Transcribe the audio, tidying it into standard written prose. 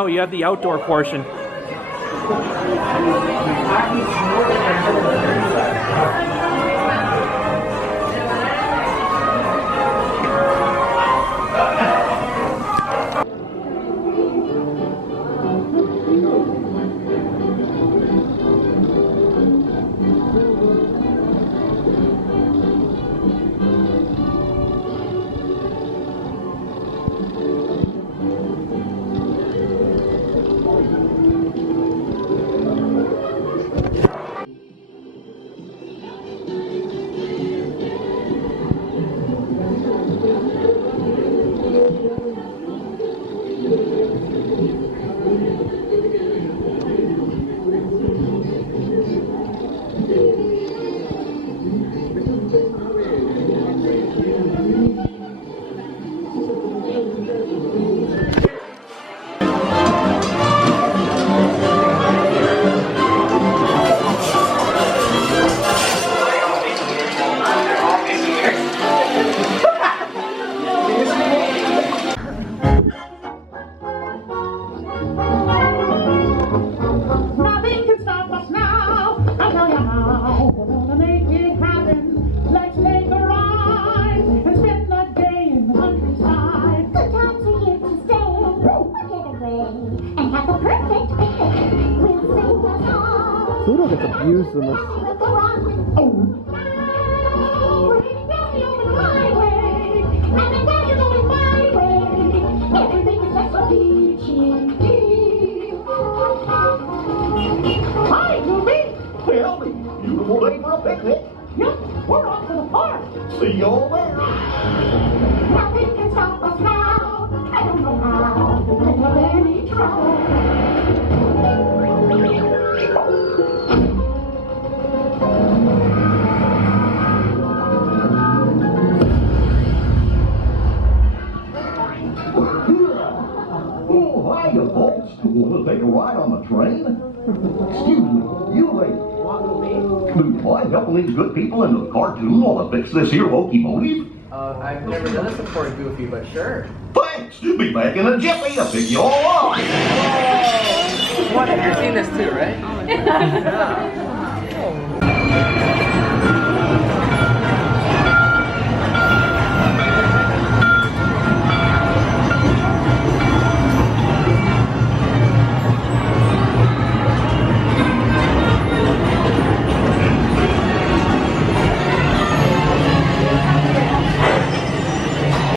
No, you have the outdoor portion. Nothing can stop us now. I'll tell you how. We're gonna make it happen. Let's take a ride and spend the day in the countryside. Good times are here to stay. We'll get away and have a perfect day. We'll sing a song. Pluto gets abused in this. We'll go on. Oh. We're heading down the open highway. And now you're going my way. Everything is just so peachy. Hi, Goofy. Well, beautiful day for a picnic. Yep, we're off to the park. See you all there. Nothing can stop us now. I don't know how. We don't have any trouble. Oh, hiya, folks. Want to take a ride on the train? Excuse me, you lady. Do I helping these good people into the cartoon while I fix this here locomotive? I've never done this before, Goofy, but sure. Thanks. You'll be back in a jiffy to pick you all up. What? You've seen this too, right? Yeah.